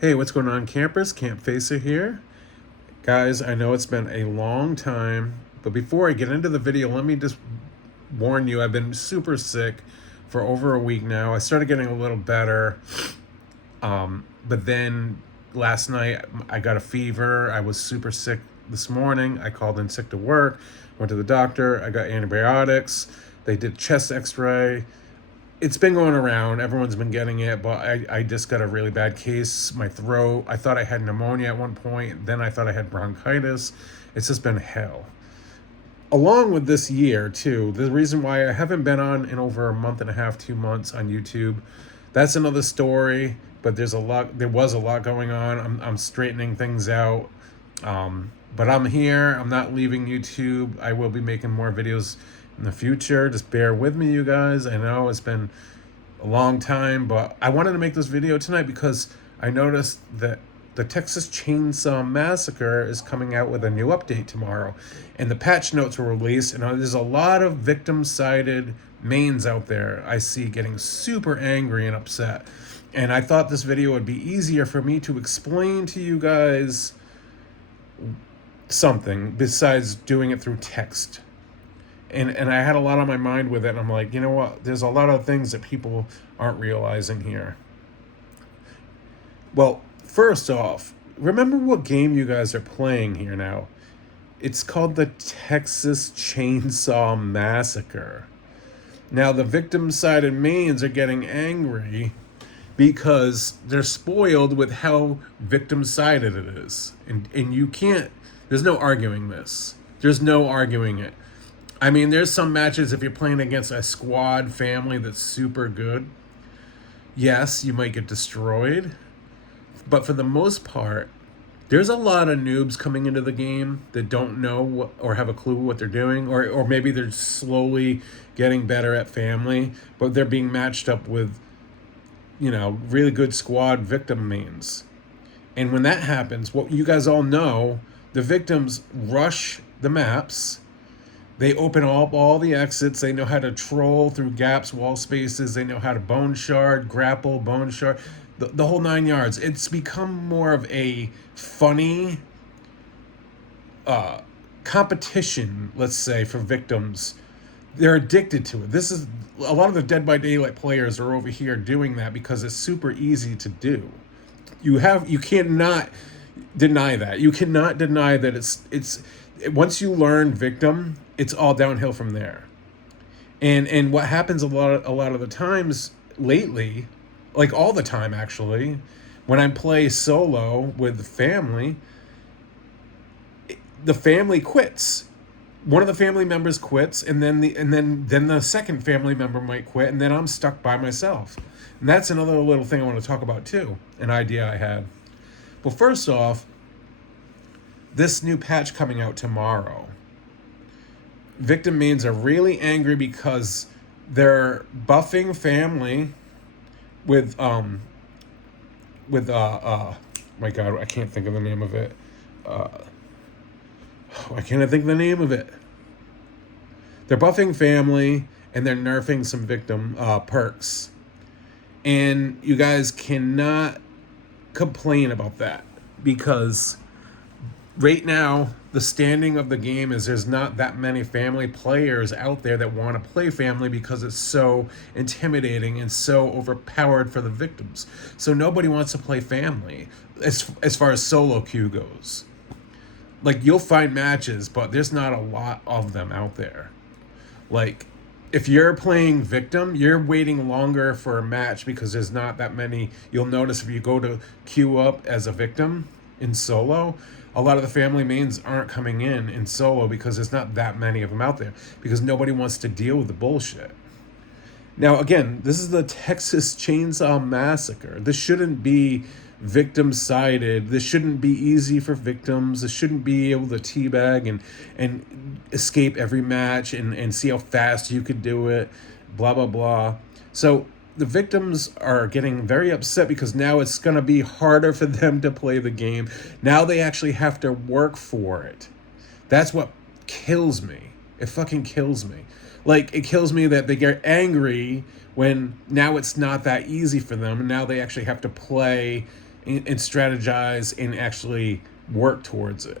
Hey, what's going on, campers? Camp Facer here. Guys, I know it's been a long time, but before I get into the video, let me just warn you I've been super sick for over a week now. I started getting a little better, but then last night I got a fever. I was super sick this morning. I called in sick to work, went to the doctor, I got antibiotics. They did chest x ray. It's been going around. Everyone's been getting it, but I just got a really bad case. My throat, I thought I had pneumonia at one point. Then I thought I had bronchitis. It's just been hell. Along with this year, too, the reason why I haven't been on in over a month and a half, 2 months on YouTube, that's another story. But there was a lot going on. I'm straightening things out. But I'm here. I'm not leaving YouTube. I will be making more videos in the future. Just bear with me, you guys. I know it's been a long time, but I wanted to make this video tonight because I noticed that the Texas Chainsaw Massacre is coming out with a new update tomorrow. And the patch notes were released, and there's a lot of victim-sided mains out there I see getting super angry and upset. And I thought this video would be easier for me to explain to you guys something besides doing it through text. And I had a lot on my mind with it, and I'm like, you know what? There's a lot of things that people aren't realizing here. Well, first off, remember what game you guys are playing here now. It's called the Texas Chainsaw Massacre. Now, the victim-sided mains are getting angry because they're spoiled with how victim-sided it is. And you can't, there's no arguing this. There's no arguing it. I mean, there's some matches if you're playing against a squad family that's super good. Yes, you might get destroyed. But for the most part, there's a lot of noobs coming into the game that don't know what, or have a clue what they're doing, or maybe they're slowly getting better at family, but they're being matched up with, really good squad victim mains. And when that happens, what you guys all know, the victims rush the maps. They open up all the exits. They know how to troll through gaps, wall spaces. They know how to bone shard, grapple, bone shard, the whole 9 yards. It's become more of a funny competition, let's say, for victims. They're addicted to it. This is a lot of the Dead by Daylight players are over here doing that because it's super easy to do. You cannot deny that. You cannot deny that it's once you learn victim, it's all downhill from there. And what happens a lot of the times lately, like all the time actually, when I play solo with family, the family quits. One of the family members quits, and then the second family member might quit, and then I'm stuck by myself. And that's another little thing I want to talk about too, an idea I had. Well, first off, this new patch coming out tomorrow. Victim mains are really angry because they're buffing family with my god, I can't think of the name of it. Why can't I think of the name of it? They're buffing family and they're nerfing some victim perks. And you guys cannot complain about that because right now the standing of the game is there's not that many family players out there that want to play family because it's so intimidating and so overpowered for the victims. So nobody wants to play family as far as solo queue goes. Like, you'll find matches, but there's not a lot of them out there. Like, if you're playing victim, you're waiting longer for a match because there's not that many. You'll notice if you go to queue up as a victim in solo, a lot of the family mains aren't coming in solo because there's not that many of them out there because nobody wants to deal with the bullshit. Now, again, this is the Texas Chainsaw Massacre. This shouldn't be victim-sided. This shouldn't be easy for victims. This shouldn't be able to teabag and escape every match and see how fast you could do it, blah, blah, blah. So the victims are getting very upset because now it's going to be harder for them to play the game. Now they actually have to work for it. That's what kills me. It fucking kills me. Like, it kills me that they get angry when now it's not that easy for them, and now they actually have to play and strategize and actually work towards it.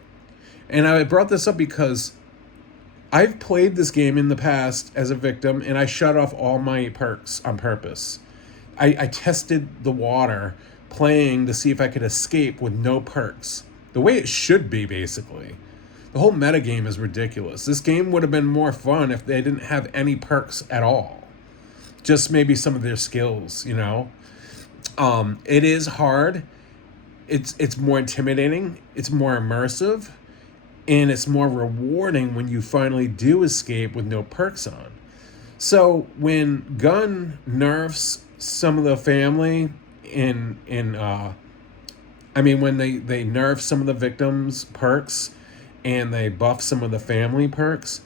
And I brought this up because I've played this game in the past as a victim, and I shut off all my perks on purpose. I tested the water playing to see if I could escape with no perks. The way it should be, basically. The whole metagame is ridiculous. This game would have been more fun if they didn't have any perks at all. Just maybe some of their skills, you know? It is hard. It's more intimidating. It's more immersive. And it's more rewarding when you finally do escape with no perks on. So when Gun nerfs some of the family when they nerf some of the victims' perks and they buff some of the family perks,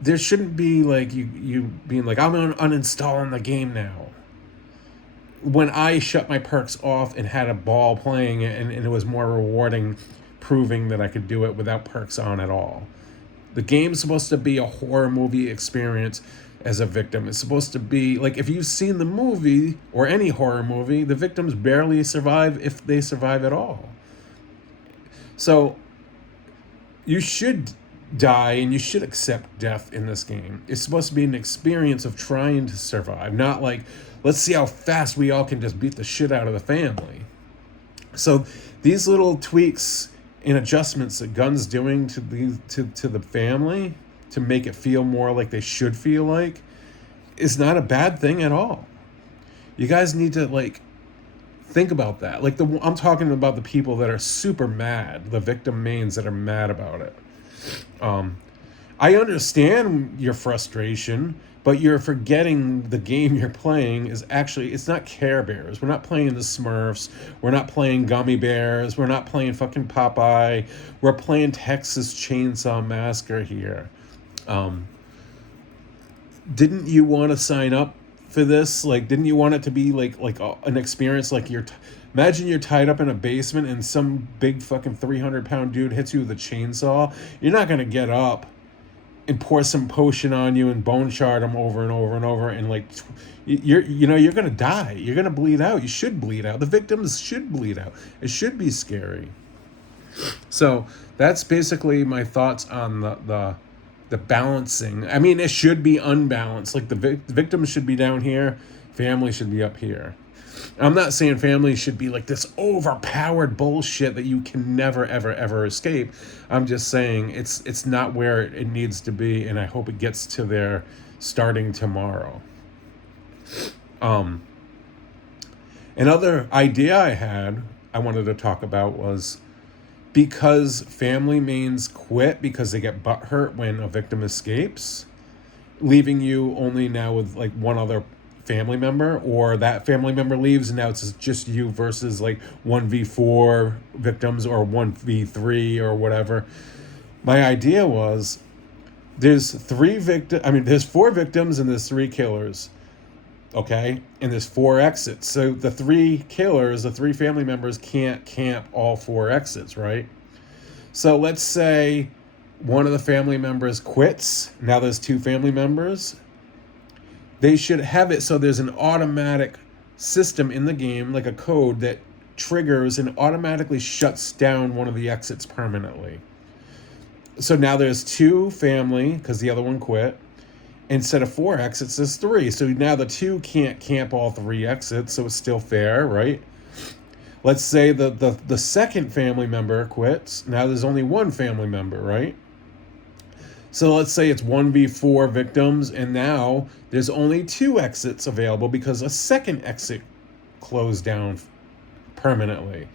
there shouldn't be like you being like, I'm uninstalling the game now. When I shut my perks off and had a ball playing it, and it was more rewarding proving that I could do it without perks on at all. The game's supposed to be a horror movie experience as a victim. It's supposed to be like, if you've seen the movie or any horror movie, the victims barely survive, if they survive at all. So you should die and you should accept death in this game. It's supposed to be an experience of trying to survive, not like, let's see how fast we all can just beat the shit out of the family. So these little tweaks and adjustments that Gun's doing to the family to make it feel more like they should feel like is not a bad thing at all. You guys need to like think about that. Like I'm talking about the people that are super mad, the victim mains that are mad about it. I understand your frustration, but you're forgetting the game you're playing is actually, it's not Care Bears. We're not playing the Smurfs. We're not playing Gummy Bears. We're not playing fucking Popeye. We're playing Texas Chainsaw Massacre here. Didn't you want to sign up for this? Like, didn't you want it to be like an experience? Like imagine you're tied up in a basement and some big fucking 300-pound dude hits you with a chainsaw. You're not going to get up and pour some potion on you and bone shard them over and over and over, and like you're gonna die. You're gonna bleed out. You should bleed out. The victims should bleed out. It should be scary. So that's basically my thoughts on the balancing. I mean, it should be unbalanced. Like the victims should be down here, family should be up here. I'm not saying family should be like this overpowered bullshit that you can never, ever, ever escape. I'm just saying it's not where it needs to be, and I hope it gets to there starting tomorrow. Another idea I wanted to talk about was, because family mains quit because they get butthurt when a victim escapes, leaving you only now with like one other family member, or that family member leaves and now it's just you versus like 1v4 victims or 1v3 or whatever. My idea was, there's there's 4 victims and there's 3 killers. Okay? And there's 4 exits. So the 3 killers, the 3 family members can't camp all 4 exits, right? So let's say one of the family members quits. Now there's 2 family members. They should have it so there's an automatic system in the game, like a code that triggers and automatically shuts down one of the exits permanently. So now there's 2 family, because the other one quit. Instead of 4 exits, there's 3. So now the 2 can't camp all 3 exits, so it's still fair, right? Let's say the second family member quits. Now there's only 1 family member, right? So let's say it's 1v4 victims, and now there's only 2 exits available because a second exit closed down permanently.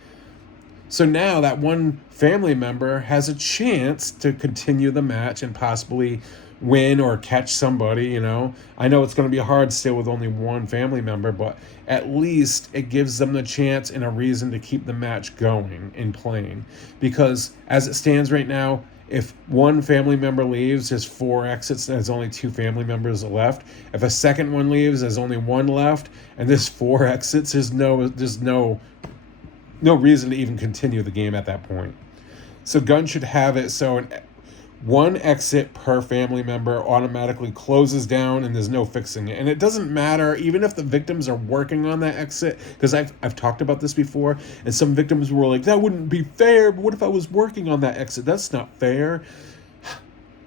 So now that 1 family member has a chance to continue the match and possibly win or catch somebody, you know. I know it's going to be hard still with only 1 family member, but at least it gives them the chance and a reason to keep the match going and playing. Because as it stands right now, if 1 family member leaves, there's 4 exits, and there's only 2 family members left. If a second one leaves, there's only 1 left, and there's 4 exits. There's no reason to even continue the game at that point. So Gun should have it so one exit per family member automatically closes down and there's no fixing it. And it doesn't matter even if the victims are working on that exit, because I've talked about this before, and some victims were like, that wouldn't be fair, but what if I was working on that exit? That's not fair.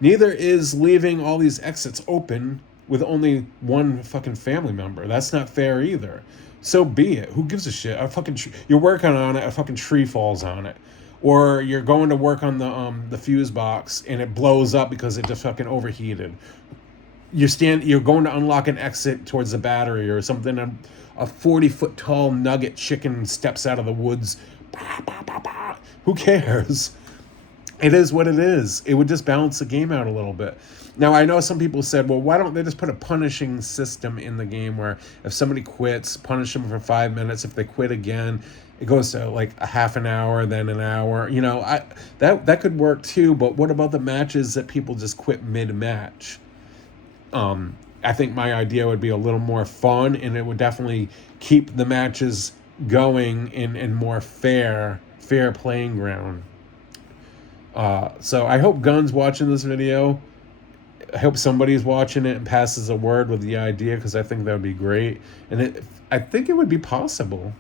Neither is leaving all these exits open with only one fucking family member. That's not fair either. So be it. Who gives a shit? You're working on it, a fucking tree falls on it. Or you're going to work on the fuse box and it blows up because it just fucking overheated. You're going to unlock an exit towards the battery or something. A 40-foot tall nugget chicken steps out of the woods. Bah, bah, bah, bah. Who cares? It is what it is. It would just balance the game out a little bit. Now, I know some people said, well, why don't they just put a punishing system in the game where if somebody quits, punish them for 5 minutes. If they quit again, it goes to like a half an hour, then an hour. You know, that could work too. But what about the matches that people just quit mid-match? I think my idea would be a little more fun, and it would definitely keep the matches going in more fair playing ground. So I hope Gun's watching this video. I hope somebody's watching it and passes a word with the idea, because I think that would be great. And I think it would be possible.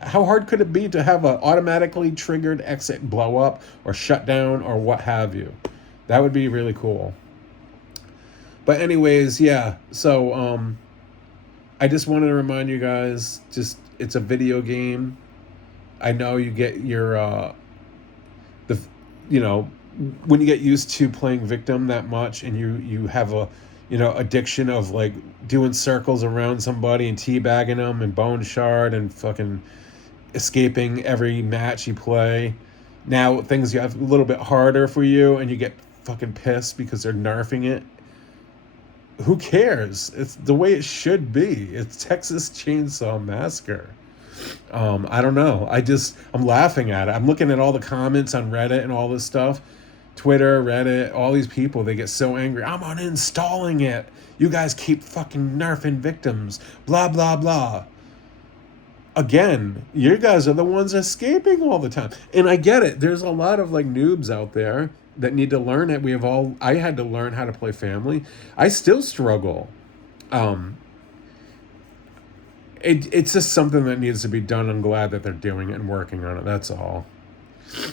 How hard could it be to have an automatically triggered exit blow up or shut down or what have you? That would be really cool. But anyways, yeah. So I just wanted to remind you guys, it's a video game. I know you get your when you get used to playing victim that much and you have a addiction of like doing circles around somebody and teabagging them and bone shard and fucking escaping every match you play. Now things get a little bit harder for you and you get fucking pissed because they're nerfing it. Who cares? It's the way it should be. It's Texas Chainsaw Massacre. I don't know. I'm laughing at it. I'm looking at all the comments on Reddit and all this stuff. Twitter, Reddit, all these people, they get so angry. I'm uninstalling it. You guys keep fucking nerfing victims. Blah, blah, blah. Again, you guys are the ones escaping all the time. And I get it. There's a lot of like noobs out there that need to learn it. I had to learn how to play family. I still struggle. It's just something that needs to be done. I'm glad that they're doing it and working on it. That's all.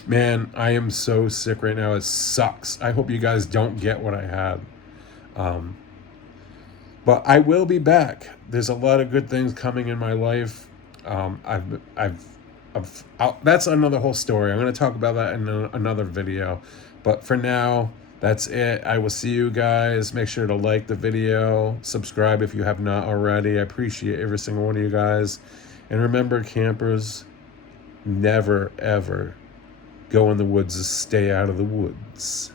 Man, I am so sick right now. It sucks. I hope you guys don't get what I had. But I will be back. There's a lot of good things coming in my life. That's another whole story. I'm going to talk about that in another video. But for now, that's it. I will see you guys. Make sure to like the video. Subscribe if you have not already. I appreciate every single one of you guys. And remember, campers, never, ever go in the woods to stay out of the woods.